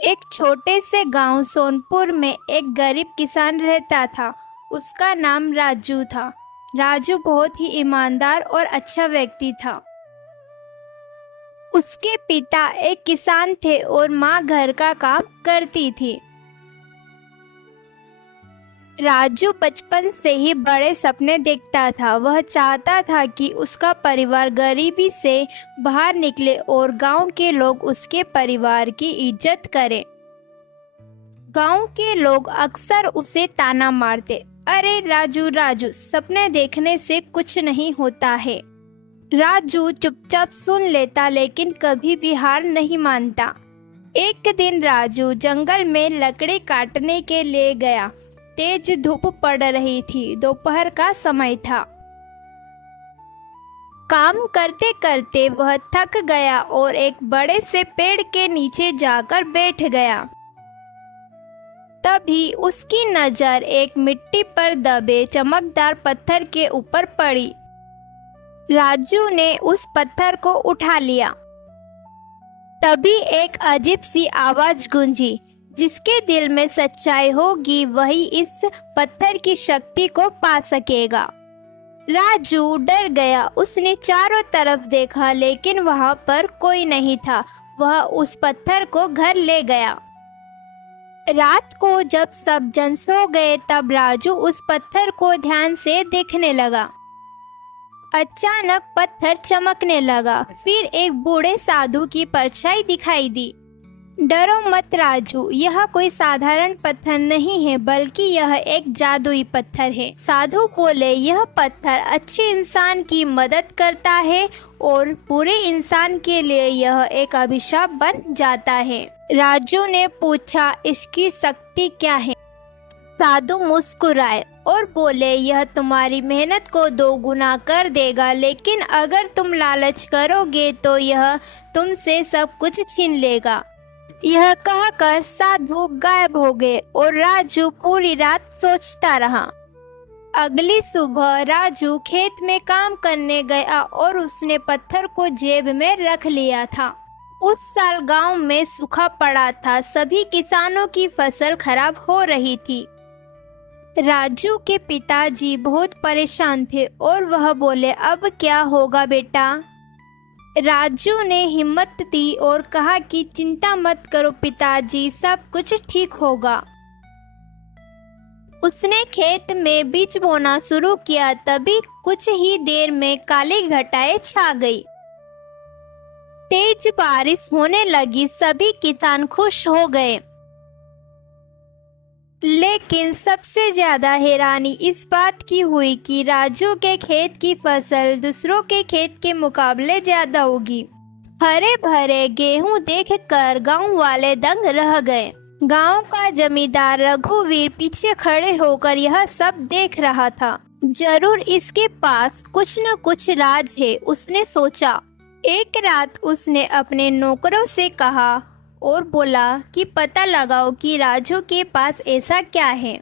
एक छोटे से गांव सोनपुर में एक गरीब किसान रहता था। उसका नाम राजू था। राजू बहुत ही ईमानदार और अच्छा व्यक्ति था। उसके पिता एक किसान थे और माँ घर का काम करती थी। राजू बचपन से ही बड़े सपने देखता था। वह चाहता था कि उसका परिवार गरीबी से बाहर निकले और गांव के लोग उसके परिवार की इज्जत करें। गांव के लोग अक्सर उसे ताना मारते, अरे राजू राजू, सपने देखने से कुछ नहीं होता है। राजू चुपचाप सुन लेता लेकिन कभी भी हार नहीं मानता। एक दिन राजू जंगल में लकड़ी काटने के लिए गया। तेज धूप पड़ रही थी। दोपहर का समय था। काम करते करते वह थक गया और एक बड़े से पेड़ के नीचे जाकर बैठ गया। तभी उसकी नजर एक मिट्टी पर दबे चमकदार पत्थर के ऊपर पड़ी। राजू ने उस पत्थर को उठा लिया। तभी एक अजीब सी आवाज गूंजी, जिसके दिल में सच्चाई होगी वही इस पत्थर की शक्ति को पा सकेगा। राजू डर गया। उसने चारों तरफ देखा लेकिन वहां पर कोई नहीं था। वह उस पत्थर को घर ले गया। रात को जब सब जन सो गए तब राजू उस पत्थर को ध्यान से देखने लगा। अचानक पत्थर चमकने लगा। फिर एक बूढ़े साधु की परछाई दिखाई दी। डरो मत राजू, यह कोई साधारण पत्थर नहीं है बल्कि यह एक जादुई पत्थर है। साधु बोले, यह पत्थर अच्छे इंसान की मदद करता है और बुरे इंसान के लिए यह एक अभिशाप बन जाता है। राजू ने पूछा, इसकी शक्ति क्या है? साधु मुस्कुराए और बोले, यह तुम्हारी मेहनत को 2 गुना कर देगा, लेकिन अगर तुम लालच करोगे तो यह तुमसे सब कुछ छीन लेगा। यह कहकर साधु गायब हो गए और राजू पूरी रात सोचता रहा। अगली सुबह राजू खेत में काम करने गया और उसने पत्थर को जेब में रख लिया था। उस साल गांव में सूखा पड़ा था। सभी किसानों की फसल खराब हो रही थी। राजू के पिताजी बहुत परेशान थे और वह बोले, अब क्या होगा बेटा? राजू ने हिम्मत दी और कहा कि चिंता मत करो पिताजी, सब कुछ ठीक होगा। उसने खेत में बीज बोना शुरू किया। तभी कुछ ही देर में काली घटाएं छा गई। तेज बारिश होने लगी। सभी किसान खुश हो गए। लेकिन सबसे ज्यादा हैरानी इस बात की हुई कि राजू के खेत की फसल दूसरों के खेत के मुकाबले ज्यादा होगी। हरे भरे गेहूं देखकर गांव वाले दंग रह गए। गांव का जमींदार रघुवीर पीछे खड़े होकर यह सब देख रहा था। जरूर इसके पास कुछ न कुछ राज है, उसने सोचा। एक रात उसने अपने नौकरों से कहा और बोला कि पता लगाओ कि राजू के पास ऐसा क्या है।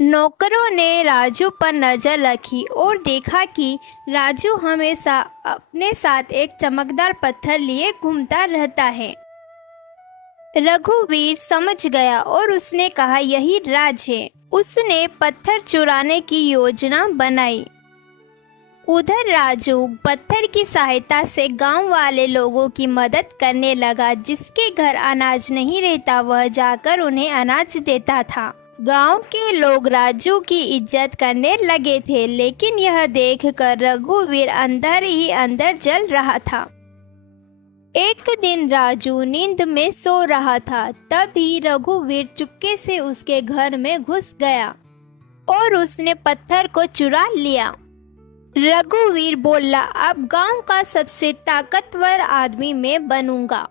नौकरों ने राजू पर नजर रखी और देखा कि राजू हमेशा अपने साथ एक चमकदार पत्थर लिए घूमता रहता है। रघुवीर समझ गया और उसने कहा, यही राज है। उसने पत्थर चुराने की योजना बनाई। उधर राजू पत्थर की सहायता से गांव वाले लोगों की मदद करने लगा। जिसके घर अनाज नहीं रहता वह जाकर उन्हें अनाज देता था। गांव के लोग राजू की इज्जत करने लगे थे। लेकिन यह देखकर रघुवीर अंदर ही अंदर जल रहा था। एक दिन राजू नींद में सो रहा था। तभी रघुवीर चुपके से उसके घर में घुस गया और उसने पत्थर को चुरा लिया। रघुवीर बोला, अब गांव का सबसे ताकतवर आदमी मैं बनूंगा।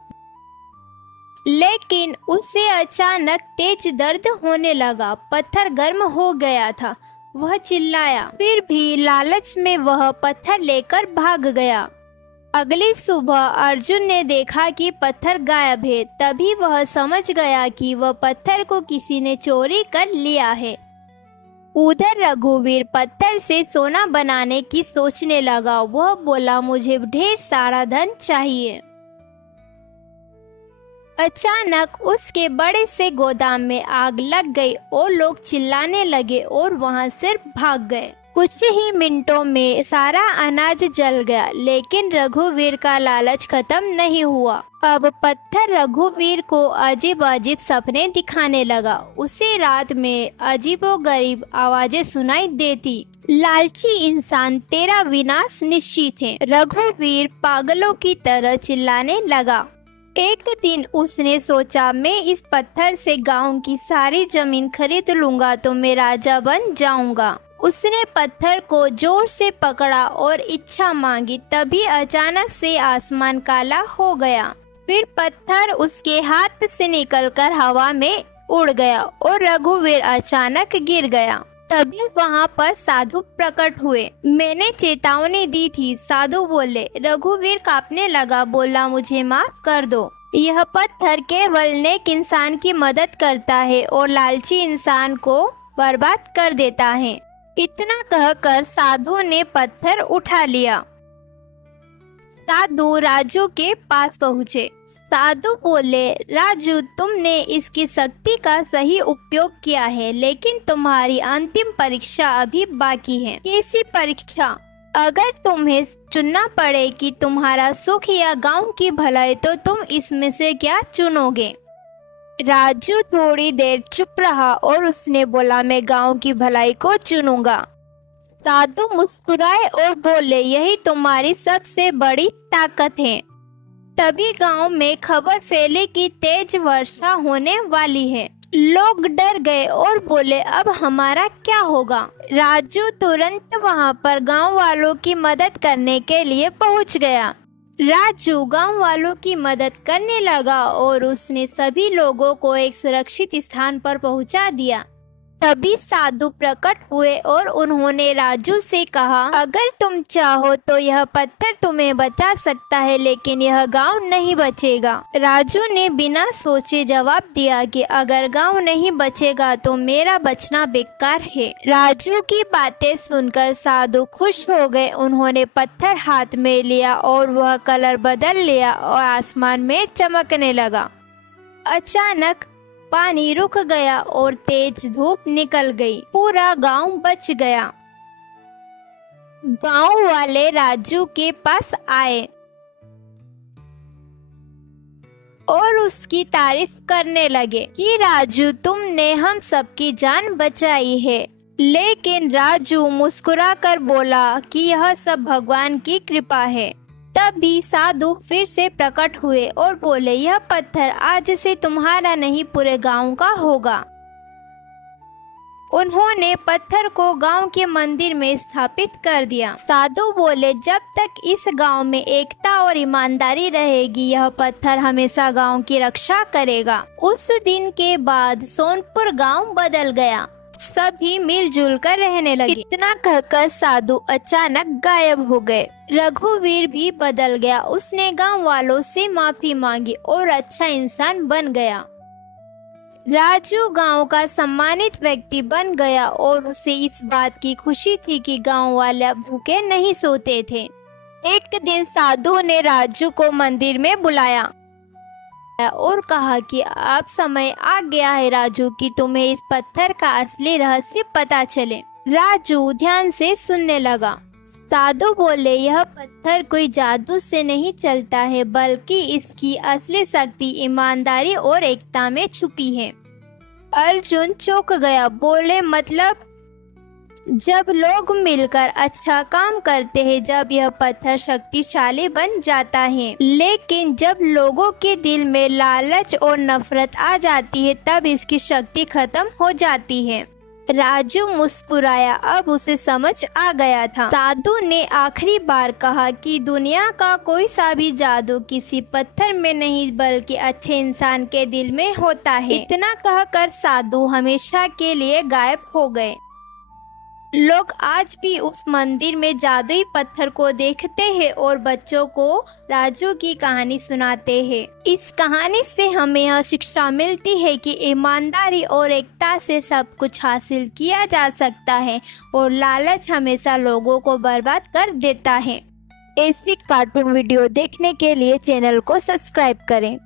लेकिन उसे अचानक तेज दर्द होने लगा। पत्थर गर्म हो गया था। वह चिल्लाया। फिर भी लालच में वह पत्थर लेकर भाग गया। अगली सुबह अर्जुन ने देखा कि पत्थर गायब है। तभी वह समझ गया कि वह पत्थर को किसी ने चोरी कर लिया है। उधर रघुवीर पत्थर से सोना बनाने की सोचने लगा। वह बोला, मुझे ढेर सारा धन चाहिए। अचानक उसके बड़े से गोदाम में आग लग गई और लोग चिल्लाने लगे और वहां से भाग गए। कुछ ही मिनटों में सारा अनाज जल गया, लेकिन रघुवीर का लालच खत्म नहीं हुआ। अब पत्थर रघुवीर को अजीब अजीब सपने दिखाने लगा। उसे रात में अजीबोगरीब आवाजें सुनाई देती। लालची इंसान, तेरा विनाश निश्चित है। रघुवीर पागलों की तरह चिल्लाने लगा। एक दिन उसने सोचा, मैं इस पत्थर से गांव की सारी जमीन खरीद लूंगा तो मैं राजा बन जाऊंगा। उसने पत्थर को जोर से पकड़ा और इच्छा मांगी। तभी अचानक से आसमान काला हो गया। फिर पत्थर उसके हाथ से निकलकर हवा में उड़ गया और रघुवीर अचानक गिर गया। तभी वहाँ पर साधु प्रकट हुए। मैंने चेतावनी दी थी, साधु बोले। रघुवीर कांपने लगा, बोला, मुझे माफ कर दो। यह पत्थर केवल नेक इंसान की मदद करता है और लालची इंसान को बर्बाद कर देता है। इतना कहकर साधु ने पत्थर उठा लिया। साधु राजू के पास पहुँचे। साधु बोले, राजू, तुमने इसकी शक्ति का सही उपयोग किया है, लेकिन तुम्हारी अंतिम परीक्षा अभी बाकी है। कैसी परीक्षा? अगर तुम्हें चुनना पड़े कि तुम्हारा सुख या गांव की भलाई, तो तुम इसमें से क्या चुनोगे? राजू थोड़ी देर चुप रहा और उसने बोला, मैं गांव की भलाई को चुनूंगा। साधु मुस्कुराए और बोले, यही तुम्हारी सबसे बड़ी ताकत है। तभी गांव में खबर फैली कि तेज वर्षा होने वाली है। लोग डर गए और बोले, अब हमारा क्या होगा? राजू तुरंत वहां पर गांव वालों की मदद करने के लिए पहुंच गया। राजू गांव वालों की मदद करने लगा और उसने सभी लोगों को एक सुरक्षित स्थान पर पहुंचा दिया। तभी साधु प्रकट हुए और उन्होंने राजू से कहा, अगर तुम चाहो तो यह पत्थर तुम्हें बचा सकता है, लेकिन यह गांव नहीं बचेगा। राजू ने बिना सोचे जवाब दिया कि अगर गांव नहीं बचेगा तो मेरा बचना बेकार है। राजू की बातें सुनकर साधु खुश हो गए। उन्होंने पत्थर हाथ में लिया और वह कलर बदल लिया और आसमान में चमकने लगा। अचानक पानी रुक गया और तेज धूप निकल गई। पूरा गांव बच गया। गांव वाले राजू के पास आए और उसकी तारीफ करने लगे कि राजू, तुमने हम सबकी जान बचाई है। लेकिन राजू मुस्कुराकर बोला कि यह सब भगवान की कृपा है। तभी साधु फिर से प्रकट हुए और बोले, यह पत्थर आज से तुम्हारा नहीं, पूरे गांव का होगा। उन्होंने पत्थर को गांव के मंदिर में स्थापित कर दिया। साधु बोले, जब तक इस गांव में एकता और ईमानदारी रहेगी, यह पत्थर हमेशा गांव की रक्षा करेगा। उस दिन के बाद सोनपुर गांव बदल गया। सभी मिलजुल कर रहने लगे। इतना कहकर साधु अचानक गायब हो गए। रघुवीर भी बदल गया। उसने गांव वालों से माफी मांगी और अच्छा इंसान बन गया। राजू गांव का सम्मानित व्यक्ति बन गया और उसे इस बात की खुशी थी कि गांव वाले भूखे नहीं सोते थे। एक दिन साधु ने राजू को मंदिर में बुलाया और कहा कि अब समय आ गया है राजू कि तुम्हें इस पत्थर का असली रहस्य पता चले। राजू ध्यान से सुनने लगा। साधु बोले, यह पत्थर कोई जादू से नहीं चलता है, बल्कि इसकी असली शक्ति ईमानदारी और एकता में छुपी है। अर्जुन चौंक गया। बोले, मतलब? जब लोग मिलकर अच्छा काम करते हैं, जब यह पत्थर शक्तिशाली बन जाता है। लेकिन जब लोगों के दिल में लालच और नफरत आ जाती है, तब इसकी शक्ति खत्म हो जाती है। राजू मुस्कुराया। अब उसे समझ आ गया था। साधु ने आखिरी बार कहा कि दुनिया का कोई सा भी जादू किसी पत्थर में नहीं, बल्कि अच्छे इंसान के दिल में होता है। इतना कहकर साधु हमेशा के लिए गायब हो गए। लोग आज भी उस मंदिर में जादुई पत्थर को देखते हैं और बच्चों को राजू की कहानी सुनाते हैं। इस कहानी से हमें यह शिक्षा मिलती है कि ईमानदारी और एकता से सब कुछ हासिल किया जा सकता है और लालच हमेशा लोगों को बर्बाद कर देता है। ऐसी कार्टून वीडियो देखने के लिए चैनल को सब्सक्राइब करें।